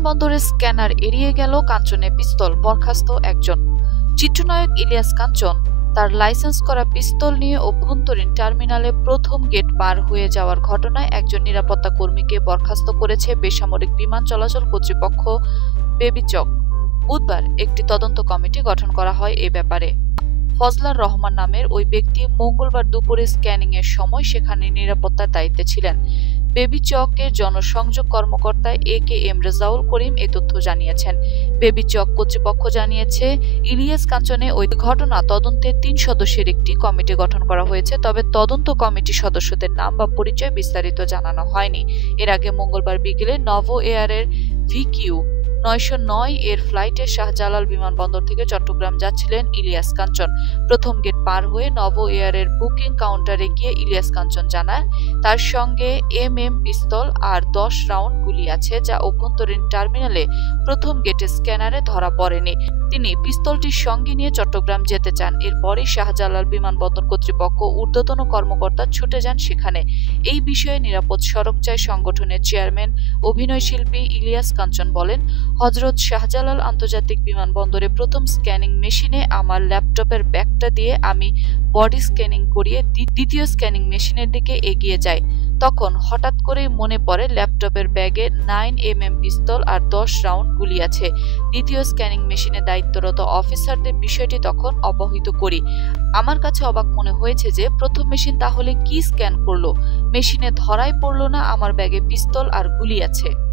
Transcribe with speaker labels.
Speaker 1: বিমানবন্দরের স্ক্যানার এড়িয়ে গেল কাঞ্চনে পিস্তল, বরখাস্ত একজন। চিত্রনায়ক ইলিয়াস কাঞ্চন, তার লাইসেন্স করা পিস্তল নিয়ে অভ্যন্তরীণ টার্মিনালে প্রথম গেট পার হয়ে যাওয়ার ঘটনায় একজন নিরাপত্তা কর্মীকে বরখাস্ত করেছে বেসামরিক বিমান চলাচল কর্তৃপক্ষ বেবিচক। বুধবার একটি তদন্ত কমিটি গঠন করা হয় এ ব্যাপারে। ফজলার রহমান নামের ওই ব্যক্তি মঙ্গলবার দুপুরে স্ক্যানিং এর সময় সেখানে নিরাপত্তার দায়িত্বে ছিলেন। বেবি চকের জনসংযোগ কর্মকর্তা এ কে এম রেজাউল করিম এ তথ্য জানিয়েছেন। বেবি চক কর্তৃপক্ষ জানিয়েছে, ইলিয়াস কাঞ্চনে ওই ঘটনা তদন্তে তিন সদস্যের একটি কমিটি গঠন করা হয়েছে, তবে তদন্ত কমিটি সদস্যদের নাম বা পরিচয় বিস্তারিত জানানো হয়নি। এর আগে মঙ্গলবার বিকেলে নভো এয়ারের ভিকিউ নয়শো নয় এর ফ্লাইটে শাহজালাল বিমানবন্দর থেকে চট্টগ্রাম যাচ্ছিলেন ইলিয়াস কাঞ্চন। প্রথম গেট পার হয়ে নব এয়ারের বুকিং কাউন্টারে গিয়ে ইলিয়াস কাঞ্চন জানায় তার সঙ্গে এম এম পিস্তল আর দশ রাউন্ড গুলি আছে যা অভ্যন্তরীণ টার্মিনালে প্রথম গেটে স্ক্যানারে ধরা পড়েনি। তিনি পিস্তলটির সঙ্গে নিয়ে চট্টগ্রাম যেতে চান। এরপরই শাহজালাল বিমানবন্দর কর্তৃপক্ষ ঊর্ধ্বতন কর্মকর্তা ছুটে যান সেখানে। এই বিষয়ে নিরাপদ সড়ক চাই সংগঠনের চেয়ারম্যান, অভিনয় শিল্পী ইলিয়াস কাঞ্চন বলেন, হজরত শাহজালাল আন্তর্জাতিক বিমানবন্দরে প্রথম স্ক্যানিং মেশিনে আমার ল্যাপটপের ব্যাগটা দিয়ে আমি বডি স্ক্যানিং করিয়ে দ্বিতীয় স্ক্যানিং মেশিনের দিকে এগিয়ে যাই। তখন হঠাৎ করেই মনে পড়ে ল্যাপটপের ব্যাগে নাইন এম এম পিস্তল আর দশ রাউন্ড গুলি আছে। দ্বিতীয় স্ক্যানিং মেশিনে দায়িত্বরত অফিসারদের বিষয়টি তখন অবহিত করি। আমার কাছে অবাক মনে হয়েছে যে, প্রথম মেশিন তাহলে কি স্ক্যান করল? মেশিনে ধরাই পড়ল না, আমার ব্যাগে পিস্তল আর গুলি আছে।